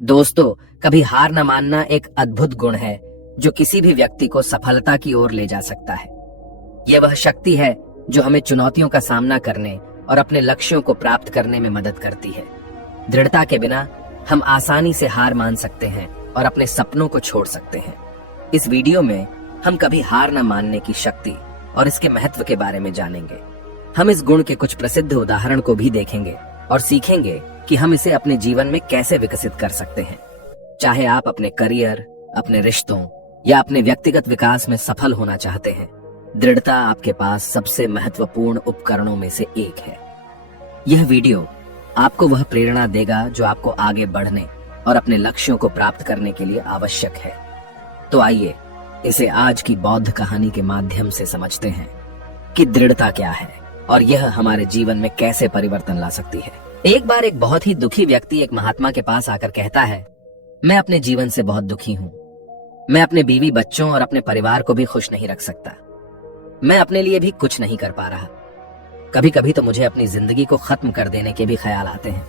दोस्तों, कभी हार न मानना एक अद्भुत गुण है जो किसी भी व्यक्ति को सफलता की ओर ले जा सकता है। यह वह शक्ति है जो हमें चुनौतियों का सामना करने और अपने लक्ष्यों को प्राप्त करने में मदद करती है। दृढ़ता के बिना हम आसानी से हार मान सकते हैं और अपने सपनों को छोड़ सकते हैं। इस वीडियो में हम कभी हार न मानने की शक्ति और इसके महत्व के बारे में जानेंगे। हम इस गुण के कुछ प्रसिद्ध उदाहरण को भी देखेंगे और सीखेंगे कि हम इसे अपने जीवन में कैसे विकसित कर सकते हैं। चाहे आप अपने करियर, अपने रिश्तों या अपने व्यक्तिगत विकास में सफल होना चाहते हैं, दृढ़ता आपके पास सबसे महत्वपूर्ण उपकरणों में से एक है। यह वीडियो आपको वह प्रेरणा देगा जो आपको आगे बढ़ने और अपने लक्ष्यों को प्राप्त करने के लिए आवश्यक है। तो आइए इसे आज की बौद्ध कहानी के माध्यम से समझते हैं कि दृढ़ता क्या है और यह हमारे जीवन में कैसे परिवर्तन ला सकती है। एक बार एक बहुत ही दुखी व्यक्ति एक महात्मा के पास आकर कहता है, मैं अपने जीवन से बहुत दुखी हूँ। मैं अपने बीवी बच्चों और अपने परिवार को भी खुश नहीं रख सकता। मैं अपने लिए भी कुछ नहीं कर पा रहा। कभी कभी तो मुझे अपनी जिंदगी को खत्म कर देने के भी ख्याल आते हैं।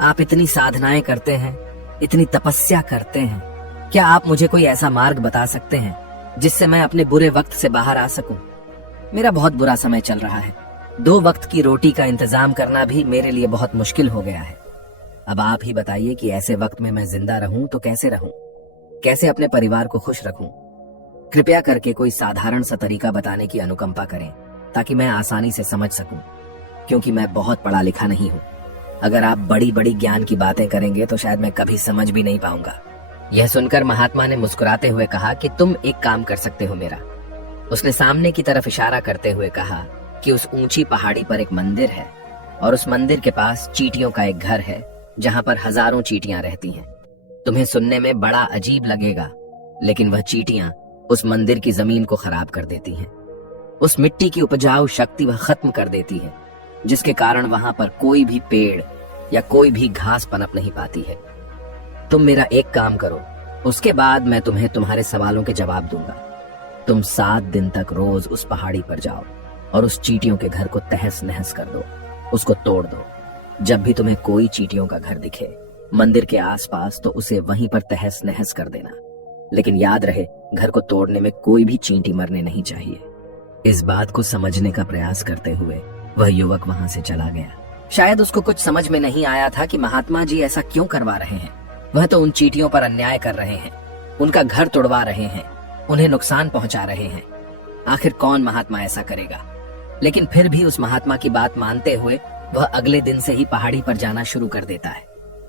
आप इतनी साधनाएं करते हैं, इतनी तपस्या करते हैं, क्या आप मुझे कोई ऐसा मार्ग बता सकते हैं जिससे मैं अपने बुरे वक्त से बाहर आ सकूं? मेरा बहुत बुरा समय चल रहा है। 2 वक्त की रोटी का इंतजाम करना भी मेरे लिए बहुत मुश्किल हो गया है। अब आप ही बताइए कि ऐसे वक्त में मैं जिंदा रहूं तो कैसे रहूं? कैसे अपने परिवार को खुश रखूं? कृपया करके कोई साधारण सा तरीका बताने की अनुकंपा करें ताकि मैं आसानी से समझ सकूं, क्योंकि मैं बहुत पढ़ा लिखा नहीं हूं। अगर आप बड़ी बड़ी ज्ञान की बातें करेंगे तो शायद मैं कभी समझ भी नहीं पाऊंगा। यह सुनकर महात्मा ने मुस्कुराते हुए कहा कि तुम एक काम कर सकते हो मेरा। उसने सामने की तरफ इशारा करते हुए कहा कि उस ऊंची पहाड़ी पर एक मंदिर है और उस मंदिर के पास चींटियों का एक घर है जहां पर हजारों चींटियां रहती हैं। तुम्हें सुनने में बड़ा अजीब लगेगा, लेकिन वह चींटियां उस मंदिर की जमीन को खराब कर देती हैं। उस मिट्टी की उपजाऊ शक्ति वह खत्म कर देती है, जिसके कारण वहां पर कोई भी पेड़ या कोई भी घास पनप नहीं पाती है। तुम मेरा एक काम करो, उसके बाद मैं तुम्हें तुम्हारे सवालों के जवाब दूंगा। तुम 7 दिन तक रोज उस पहाड़ी पर जाओ और उस चींटियों के घर को तहस नहस कर दो, उसको तोड़ दो। जब भी तुम्हें कोई चींटियों का घर दिखे मंदिर के आसपास, तो उसे वहीं पर तहस नहस कर देना। लेकिन याद रहे, घर को तोड़ने में कोई भी चींटी मरने नहीं चाहिए। इस बात को समझने का प्रयास करते हुए वह युवक वहां से चला गया। शायद उसको कुछ समझ में नहीं आया था कि महात्मा जी ऐसा क्यों करवा रहे हैं। वह तो उन चींटियों पर अन्याय कर रहे हैं, उनका घर तोड़वा रहे हैं, उन्हें नुकसान पहुंचा रहे हैं। आखिर कौन महात्मा ऐसा करेगा? लेकिन फिर भी उस महात्मा की बात मानते हुए वह अगले दिन से ही पहाड़ी पर जाना शुरू कर देता है।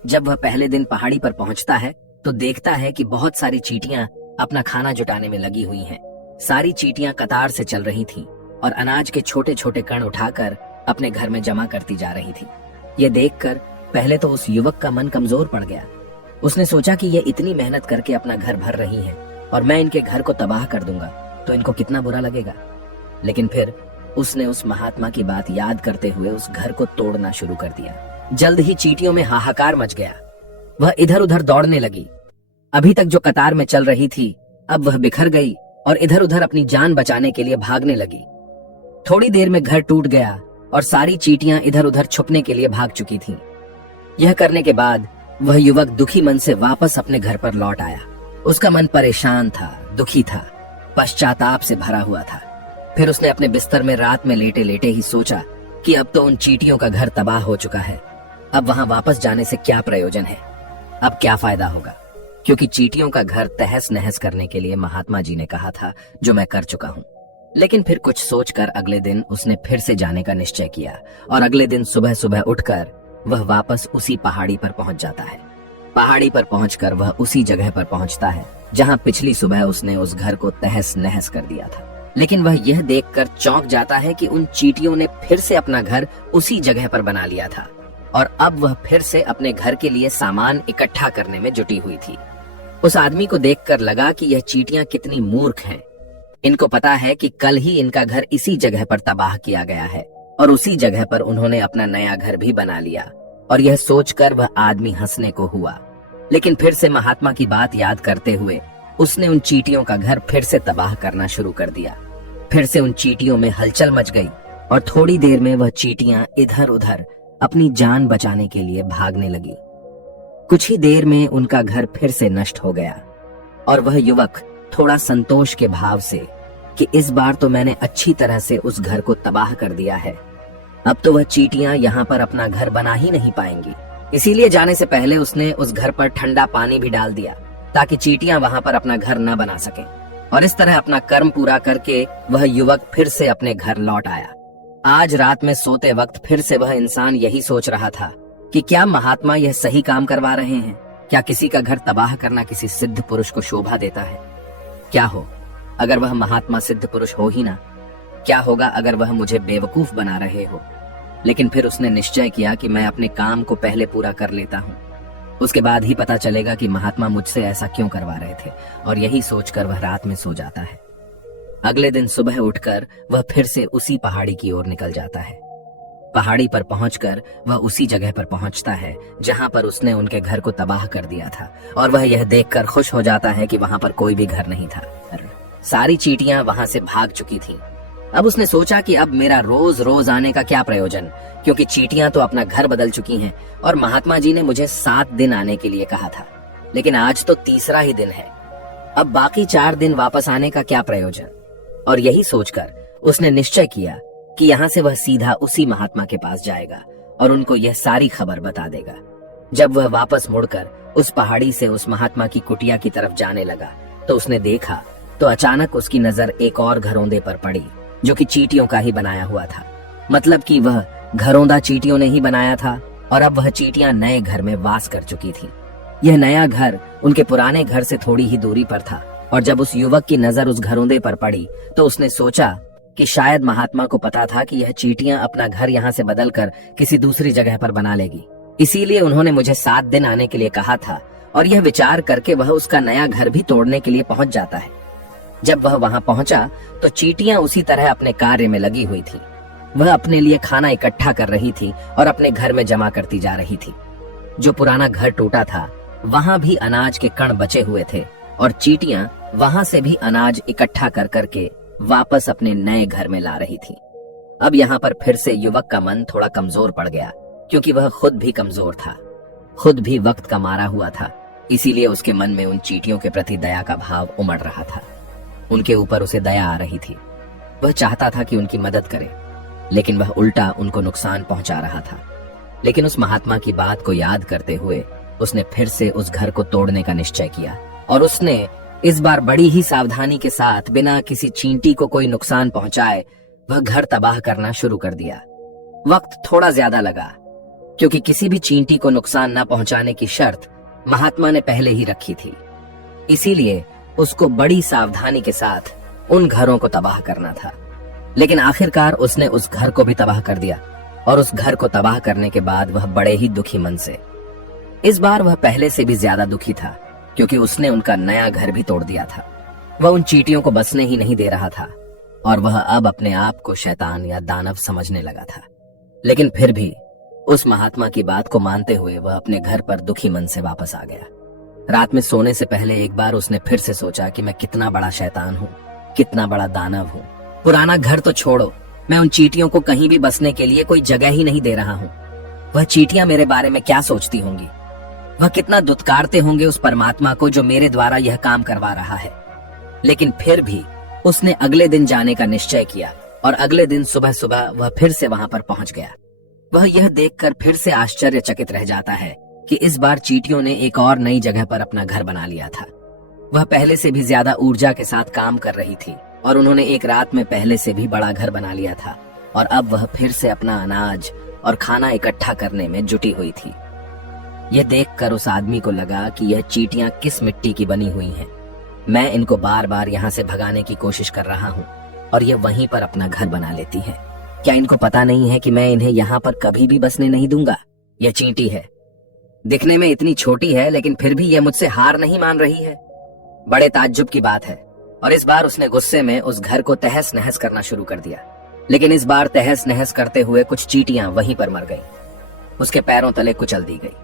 जब वह पहले दिन पहाड़ी पर पहुंचता है तो देखता है कि बहुत सारी चींटियां अपना खाना जुटाने में लगी हुई हैं। सारी चींटियां कतार से चल रही थीं और अनाज के छोटे छोटे कण उठाकर अपने घर में जमा करती जा रही थी। ये देखकर पहले तो उस युवक का मन कमजोर पड़ गया। उसने सोचा कि ये इतनी मेहनत करके अपना घर भर रही हैं और मैं इनके घर को तबाह कर दूंगा तो इनको कितना बुरा लगेगा। लेकिन फिर उसने उस महात्मा की बात याद करते हुए उस घर को तोड़ना शुरू कर दिया। जल्द ही चींटियों में हाहाकार मच गया। वह इधर उधर दौड़ने लगी। अभी तक जो कतार में चल रही थी, अब वह बिखर गई और इधर उधर अपनी जान बचाने के लिए भागने लगी। थोड़ी देर में घर टूट गया और सारी चींटियां इधर उधर छुपने के लिए भाग चुकी थीं। यह करने के बाद वह युवक दुखी मन से वापस अपने घर पर लौट आया। उसका मन परेशान था, दुखी था, पश्चाताप से भरा हुआ था। फिर उसने अपने बिस्तर में रात में लेटे लेटे ही सोचा कि अब तो उन चींटियों का घर तबाह हो चुका है। अब वहां वापस जाने से क्या प्रयोजन है? अब क्या फायदा होगा? क्योंकि चींटियों का घर तहस नहस करने के लिए महात्मा जी ने कहा था, जो मैं कर चुका हूँ। लेकिन फिर कुछ सोचकर अगले दिन उसने फिर से जाने का निश्चय किया और अगले दिन सुबह सुबह उठकर वह वापस उसी पहाड़ी पर पहुंच जाता है। पहाड़ी पर पहुंचकर वह उसी जगह पर पहुंचता है जहां पिछली सुबह उसने उस घर को तहस नहस कर दिया था। लेकिन वह यह देखकर चौंक जाता है कि उन चींटियों ने फिर से अपना घर उसी जगह पर बना लिया था और अब वह फिर से अपने घर के लिए सामान इकट्ठा करने में जुटी हुई थी। उस आदमी को देखकर लगा कि यह चींटियां कितनी मूर्ख हैं। इनको पता है कि कल ही इनका घर इसी जगह पर तबाह किया गया है और उसी जगह पर उन्होंने अपना नया घर भी बना लिया। और यह सोचकर वह आदमी हंसने को हुआ। लेकिन फिर से महात्मा की बात याद करते हुए उसने उन चींटियों का घर फिर से तबाह करना शुरू कर दिया। फिर से उन चींटियों में हलचल मच गई और थोड़ी देर में वह चींटियां इधर उधर अपनी जान बचाने के लिए भागने लगी। कुछ ही देर में उनका घर फिर से नष्ट हो गया और वह युवक थोड़ा संतोष के भाव से कि इस बार तो मैंने अच्छी तरह से उस घर को तबाह कर दिया है, अब तो वह चींटियां यहाँ पर अपना घर बना ही नहीं पाएंगी। इसीलिए जाने से पहले उसने उस घर पर ठंडा पानी भी डाल दिया ताकि चींटियां वहां पर अपना घर न बना सकें। और इस तरह अपना कर्म पूरा करके वह युवक फिर से अपने घर लौट आया। आज रात में सोते वक्त फिर से वह इंसान यही सोच रहा था कि क्या महात्मा यह सही काम करवा रहे हैं? क्या किसी का घर तबाह करना किसी सिद्ध पुरुष को शोभा देता है? क्या हो अगर वह महात्मा सिद्ध पुरुष हो ही ना? क्या होगा अगर वह मुझे बेवकूफ बना रहे हो? लेकिन फिर उसने निश्चय किया कि मैं अपने काम को पहले पूरा कर लेता हूँ, उसके बाद ही पता चलेगा कि महात्मा मुझसे ऐसा क्यों करवा रहे थे। और यही सोचकर वह रात में सो जाता है। अगले दिन सुबह उठकर वह फिर से उसी पहाड़ी की ओर निकल जाता है। पहाड़ी पर पहुंचकर वह उसी जगह पर पहुंचता है जहां पर उसने उनके घर को तबाह कर दिया था और वह यह देखकर खुश हो जाता है कि वहां पर कोई भी घर नहीं था। सारी चींटियां वहां से भाग चुकी थीं। अब उसने सोचा कि अब मेरा रोज रोज आने का क्या प्रयोजन, क्योंकि चींटियां तो अपना घर बदल चुकी हैं और महात्मा जी ने मुझे 7 दिन आने के लिए कहा था, लेकिन आज तो तीसरा ही दिन है। अब बाकी 4 दिन वापस आने का क्या प्रयोजन? और यही सोचकर उसने निश्चय किया कि यहाँ से वह सीधा उसी महात्मा के पास जाएगा और उनको यह सारी खबर बता देगा। जब वह वापस मुड़कर उस पहाड़ी से उस महात्मा की कुटिया की तरफ जाने लगा तो उसने देखा तो अचानक उसकी नजर एक और घरौंदे पर पड़ी जो कि चींटियों का ही बनाया हुआ था। मतलब कि वह घरौंदा चींटियों ने ही बनाया था और अब वह चींटियां नए घर में वास कर चुकी थी। यह नया घर उनके पुराने घर से थोड़ी ही दूरी पर था और जब उस युवक की नजर उस घरौंदे पर पड़ी तो उसने सोचा कि शायद महात्मा को पता था कि यह चींटियां अपना घर यहाँ से बदलकर किसी दूसरी जगह पर बना लेगी, इसीलिए उन्होंने मुझे 7 दिन आने के लिए कहा था। और यह विचार करके वह उसका नया घर भी तोड़ने के लिए पहुंच जाता है। जब वह वहां पहुंचा तो चींटियां उसी तरह अपने कार्य में लगी हुई थी। वह अपने लिए खाना इकट्ठा कर रही थी और अपने घर में जमा करती जा रही थी। जो पुराना घर टूटा था वहां भी अनाज के कण बचे हुए थे और चींटियां वहां से भी अनाज इकट्ठा कर करके वापस अपने नए घर में ला रही थी। अब यहाँ पर फिर से युवक का मन थोड़ा कमजोर पड़ गया, क्योंकि वह खुद भी कमजोर था, खुद भी वक्त का मारा हुआ था। इसीलिए उसके मन में उन चींटियों के प्रति दया का भाव उमड़ रहा था। उनके ऊपर उसे दया आ रही थी। वह चाहता था कि उनकी मदद करे, लेकिन वह उल्टा उनको नुकसान पहुंचा रहा था। लेकिन उस महात्मा की बात को याद करते हुए उसने फिर से उस घर को तोड़ने का निश्चय किया और उसने इस बार बड़ी ही सावधानी के साथ बिना किसी चींटी को कोई नुकसान पहुंचाए वह घर तबाह करना शुरू कर दिया। वक्त थोड़ा ज्यादा लगा, क्योंकि किसी भी चींटी को नुकसान न पहुंचाने की शर्त महात्मा ने पहले ही रखी थी। इसीलिए उसको बड़ी सावधानी के साथ उन घरों को तबाह करना था। लेकिन आखिरकार उसने उस घर को भी तबाह कर दिया और उस घर को तबाह करने के बाद वह बड़े ही दुखी मन से, इस बार वह पहले से भी ज्यादा दुखी था, क्योंकि उसने उनका नया घर भी तोड़ दिया था। वह उन चींटियों को बसने ही नहीं दे रहा था और वह अब अपने आप को शैतान या दानव समझने लगा था। लेकिन फिर भी उस महात्मा की बात को मानते हुए वह अपने घर पर दुखी मन से वापस आ गया। रात में सोने से पहले एक बार उसने फिर से सोचा कि मैं कितना बड़ा शैतान हूँ, कितना बड़ा दानव हूँ। पुराना घर तो छोड़ो, मैं उन चींटियों को कहीं भी बसने के लिए कोई जगह ही नहीं दे रहा हूँ। वह चींटियां मेरे बारे में क्या सोचती होंगी? वह कितना दुत्कारते होंगे उस परमात्मा को जो मेरे द्वारा यह काम करवा रहा है। लेकिन फिर भी उसने अगले दिन जाने का निश्चय किया और अगले दिन सुबह सुबह वह फिर से वहां पर पहुंच गया। वह यह देखकर फिर से आश्चर्यचकित रह जाता है कि इस बार चींटियों ने एक और नई जगह पर अपना घर बना लिया था। वह पहले से भी ज्यादा ऊर्जा के साथ काम कर रही थी और उन्होंने एक रात में पहले से भी बड़ा घर बना लिया था और अब वह फिर से अपना अनाज और खाना इकट्ठा करने में जुटी हुई थी। यह देखकर उस आदमी को लगा कि यह चींटियां किस मिट्टी की बनी हुई हैं। मैं इनको बार बार यहाँ से भगाने की कोशिश कर रहा हूँ और ये वहीं पर अपना घर बना लेती हैं। क्या इनको पता नहीं है कि मैं इन्हें यहाँ पर कभी भी बसने नहीं दूंगा? यह चींटी है, दिखने में इतनी छोटी है, लेकिन फिर भी यह मुझसे हार नहीं मान रही है। बड़े ताज्जुब की बात है। और इस बार उसने गुस्से में उस घर को तहस नहस करना शुरू कर दिया। लेकिन इस बार तहस नहस करते हुए कुछ चींटियां वहीं पर मर गईं। उसके पैरों तले कुचल दी गई।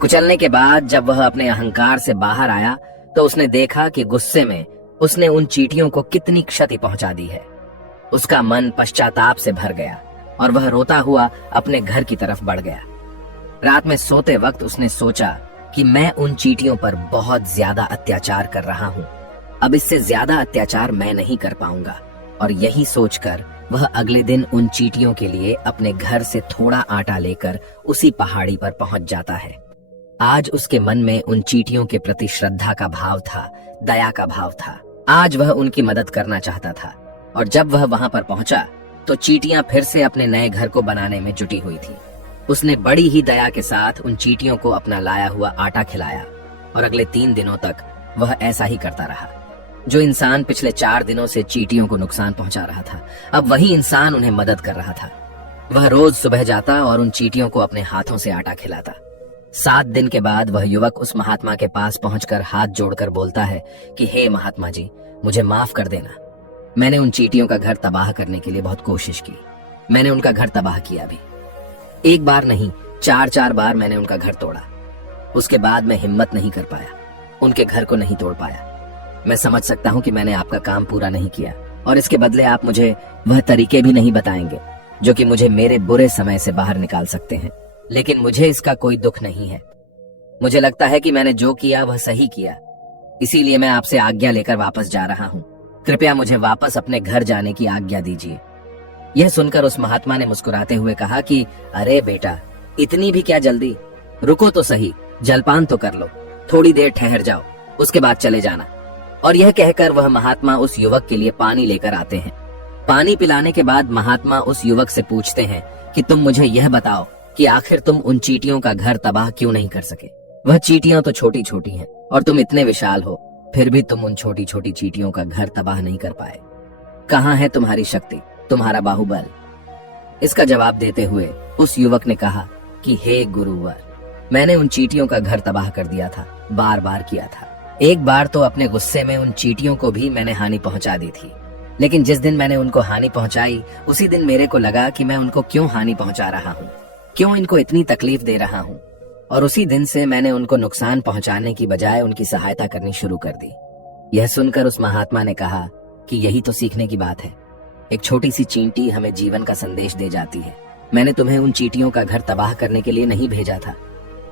कुचलने के बाद जब वह अपने अहंकार से बाहर आया तो उसने देखा कि गुस्से में उसने उन चींटियों को कितनी क्षति पहुंचा दी है। उसका मन पश्चाताप से भर गया और वह रोता हुआ अपने घर की तरफ बढ़ गया। रात में सोते वक्त उसने सोचा कि मैं उन चींटियों पर बहुत ज्यादा अत्याचार कर रहा हूँ। अब इससे ज्यादा अत्याचार मैं नहीं कर पाऊंगा। और यही सोचकर वह अगले दिन उन चींटियों के लिए अपने घर से थोड़ा आटा लेकर उसी पहाड़ी पर पहुंच जाता है। आज उसके मन में उन चींटियों के प्रति श्रद्धा का भाव था, दया का भाव था। आज वह उनकी मदद करना चाहता था। और जब वह वहां पर पहुंचा तो चींटियां फिर से अपने नए घर को बनाने में जुटी हुई थी। उसने बड़ी ही दया के साथ उन चींटियों को अपना लाया हुआ आटा खिलाया और अगले 3 दिनों तक वह ऐसा ही करता रहा। जो इंसान पिछले 4 दिनों से चींटियों को नुकसान पहुंचा रहा था, अब वही इंसान उन्हें मदद कर रहा था। वह रोज सुबह जाता और उन चींटियों को अपने हाथों से आटा खिलाता। 7 दिन के बाद वह युवक उस महात्मा के पास पहुंचकर हाथ जोड़कर बोलता है कि हे महात्मा जी, मुझे माफ कर देना। मैंने उन चींटियों का घर तबाह करने के लिए बहुत कोशिश की। मैंने उनका घर तबाह किया भी। एक बार नहीं, 4 बार मैंने उनका घर तोड़ा। उसके बाद मैं हिम्मत नहीं कर पाया, उनके घर को नहीं तोड़ पाया। मैं समझ सकता हूँ कि मैंने आपका काम पूरा नहीं किया और इसके बदले आप मुझे वह तरीके भी नहीं बताएंगे जो कि मुझे मेरे बुरे समय से बाहर निकाल सकते हैं। लेकिन मुझे इसका कोई दुख नहीं है। मुझे लगता है कि मैंने जो किया वह सही किया, इसीलिए मैं आपसे आज्ञा लेकर वापस जा रहा हूँ। कृपया मुझे वापस अपने घर जाने की आज्ञा दीजिए। यह सुनकर उस महात्मा ने मुस्कुराते हुए कहा कि अरे बेटा, इतनी भी क्या जल्दी, रुको तो सही, जलपान तो कर लो, थोड़ी देर ठहर जाओ, उसके बाद चले जाना। और यह कहकर वह महात्मा उस युवक के लिए पानी लेकर आते हैं। पानी पिलाने के बाद महात्मा उस युवक से पूछते हैं कि तुम मुझे यह बताओ कि आखिर तुम उन चींटियों का घर तबाह क्यों नहीं कर सके। वह चींटियां तो छोटी छोटी हैं और तुम इतने विशाल हो, फिर भी तुम उन छोटी छोटी चींटियों का घर तबाह नहीं कर पाए। कहाँ है तुम्हारी शक्ति, तुम्हारा बाहुबल? इसका जवाब देते हुए उस युवक ने कहा कि हे गुरुवर, मैंने उन चींटियों का घर तबाह कर दिया था, बार बार किया था। एक बार तो अपने गुस्से में उन चींटियों को भी मैंने हानि पहुंचा दी थी, लेकिन जिस दिन मैंने उनको हानि पहुंचाई उसी दिन मेरे को लगा कि मैं उनको क्यों हानि पहुंचा रहा हूँ, क्यों इनको इतनी तकलीफ दे रहा हूँ। और उसी दिन से मैंने उनको नुकसान पहुंचाने की बजाय उनकी सहायता करनी शुरू कर दी। यह सुनकर उस महात्मा ने कहा कि यही तो सीखने की बात है। एक छोटी सी चींटी हमें जीवन का संदेश दे जाती है। मैंने तुम्हें उन चींटियों का घर तबाह करने के लिए नहीं भेजा था,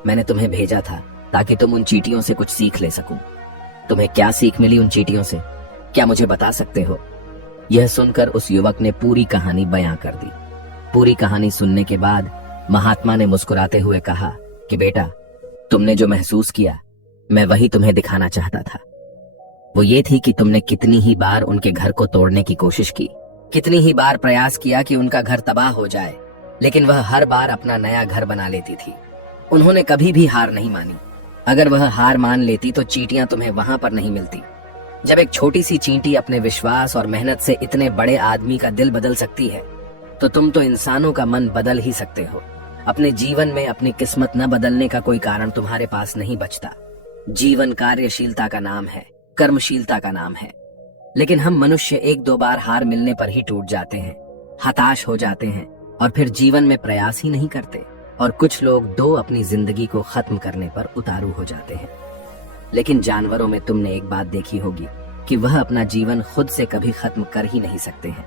मैंने तुम्हें भेजा था ताकि तुम उन चींटियों से कुछ सीख ले सको। तुम्हें क्या सीख मिली उन चींटियों से, क्या मुझे बता सकते हो? यह सुनकर उस युवक ने पूरी कहानी बयां कर दी। पूरी कहानी सुनने के बाद महात्मा ने मुस्कुराते हुए कहा कि बेटा, तुमने जो महसूस किया मैं वही तुम्हें दिखाना चाहता था। वो ये थी कि तुमने कितनी ही बार उनके घर को तोड़ने की कोशिश की, कितनी ही बार प्रयास किया कि उनका घर तबाह हो जाए, लेकिन वह हर बार अपना नया घर बना लेती थी। उन्होंने कभी भी हार नहीं मानी। अगर वह हार मान लेती तो चींटियां तुम्हें वहां पर नहीं मिलती। जब एक छोटी सी चींटी अपने विश्वास और मेहनत से इतने बड़े आदमी का दिल बदल सकती है, तो तुम तो इंसानों का मन बदल ही सकते हो। अपने जीवन में अपनी किस्मत न बदलने का कोई कारण तुम्हारे पास नहीं बचता। जीवन कार्यशीलता का नाम है, कर्मशीलता का नाम है। लेकिन हम मनुष्य 1-2 बार हार मिलने पर ही टूट जाते हैं, हताश हो जाते हैं और फिर जीवन में प्रयास ही नहीं करते। और कुछ लोग अपनी जिंदगी को खत्म करने पर उतारू हो जाते हैं। लेकिन जानवरों में तुमने एक बात देखी होगी कि वह अपना जीवन खुद से कभी खत्म कर ही नहीं सकते हैं।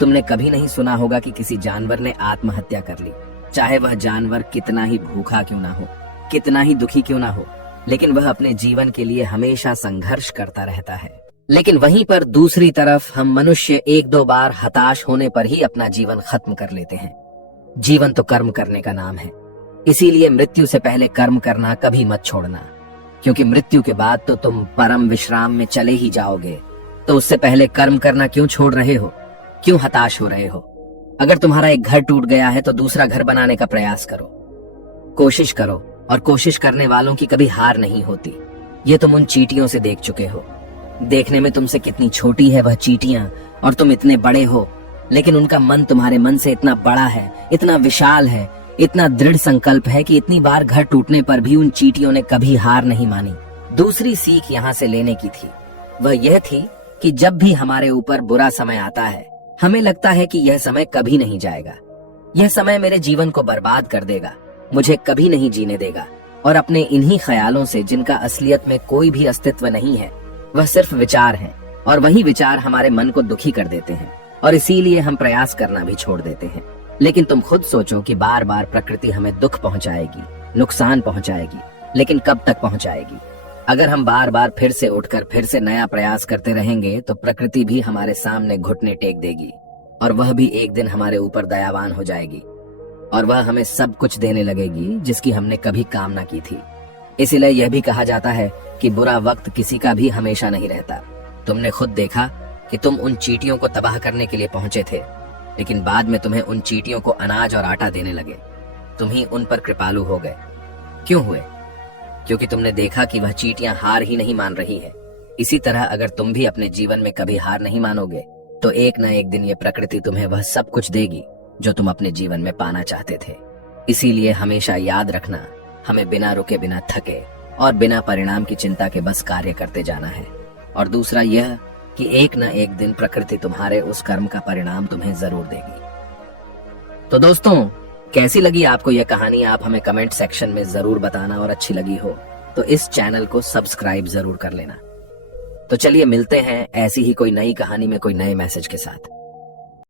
तुमने कभी नहीं सुना होगा कि किसी जानवर ने आत्महत्या कर ली, चाहे वह जानवर कितना ही भूखा क्यों ना हो, कितना ही दुखी क्यों ना हो, लेकिन वह अपने जीवन के लिए हमेशा संघर्ष करता रहता है। लेकिन वहीं पर दूसरी तरफ हम मनुष्य 1-2 बार हताश होने पर ही अपना जीवन खत्म कर लेते हैं। जीवन तो कर्म करने का नाम है, इसीलिए मृत्यु से पहले कर्म करना कभी मत छोड़ना, क्योंकि मृत्यु के बाद तो तुम परम विश्राम में चले ही जाओगे। तो उससे पहले कर्म करना क्यों छोड़ रहे हो, क्यों हताश हो रहे हो? अगर तुम्हारा एक घर टूट गया है तो दूसरा घर बनाने का प्रयास करो, कोशिश करो, और कोशिश करने वालों की कभी हार नहीं होती। ये तुम उन चींटियों से देख चुके हो। देखने में तुमसे कितनी छोटी है वह चींटियां और तुम इतने बड़े हो, लेकिन उनका मन तुम्हारे मन से इतना बड़ा है, इतना विशाल है, इतना दृढ़ संकल्प है कि इतनी बार घर टूटने पर भी उन चींटियों ने कभी हार नहीं मानी। दूसरी सीख यहाँ से लेने की थी, वह यह थी कि जब भी हमारे ऊपर बुरा समय आता है, हमें लगता है कि यह समय कभी नहीं जाएगा, यह समय मेरे जीवन को बर्बाद कर देगा, मुझे कभी नहीं जीने देगा। और अपने इन्हीं ख्यालों से, जिनका असलियत में कोई भी अस्तित्व नहीं है, वह सिर्फ विचार हैं, और वही विचार हमारे मन को दुखी कर देते हैं और इसीलिए हम प्रयास करना भी छोड़ देते हैं। लेकिन तुम खुद सोचो कि बार बार प्रकृति हमें दुख पहुंचाएगी, नुकसान पहुंचाएगी, लेकिन कब तक पहुंचाएगी? अगर हम बार बार फिर से उठकर फिर से नया प्रयास करते रहेंगे तो प्रकृति भी हमारे सामने घुटने टेक देगी और वह भी एक दिन हमारे ऊपर दयावान हो जाएगी और वह हमें सब कुछ देने लगेगी जिसकी हमने कभी कामना की थी। इसीलिए यह भी कहा जाता है कि बुरा वक्त किसी का भी हमेशा नहीं रहता। तुमने खुद देखा कि तुम उन चींटियों को तबाह करने के लिए पहुंचे थे, लेकिन बाद में तुम्हें उन चींटियों को अनाज और आटा देने लगे। तुम ही उन पर कृपालु हो गए। क्यों हुए? क्योंकि तुमने देखा कि वह चींटियां हार ही नहीं मान रही है। इसी तरह अगर तुम भी अपने जीवन में कभी हार नहीं मानोगे तो एक न एक दिन ये प्रकृति तुम्हें वह सब कुछ देगी जो तुम अपने जीवन में पाना चाहते थे। इसीलिए हमेशा याद रखना, हमें बिना रुके बिना थके और बिना परिणाम की चिंता के बस कार्य करते जाना है। और दूसरा यह कि एक न एक दिन प्रकृति तुम्हारे उस कर्म का परिणाम तुम्हें जरूर देगी। तो दोस्तों, कैसी लगी आपको यह कहानी? आप हमें कमेंट सेक्शन में जरूर बताना और अच्छी लगी हो तो इस चैनल को सब्सक्राइब जरूर कर लेना। तो चलिए मिलते हैं ऐसी ही कोई नई कहानी में कोई नए मैसेज के साथ।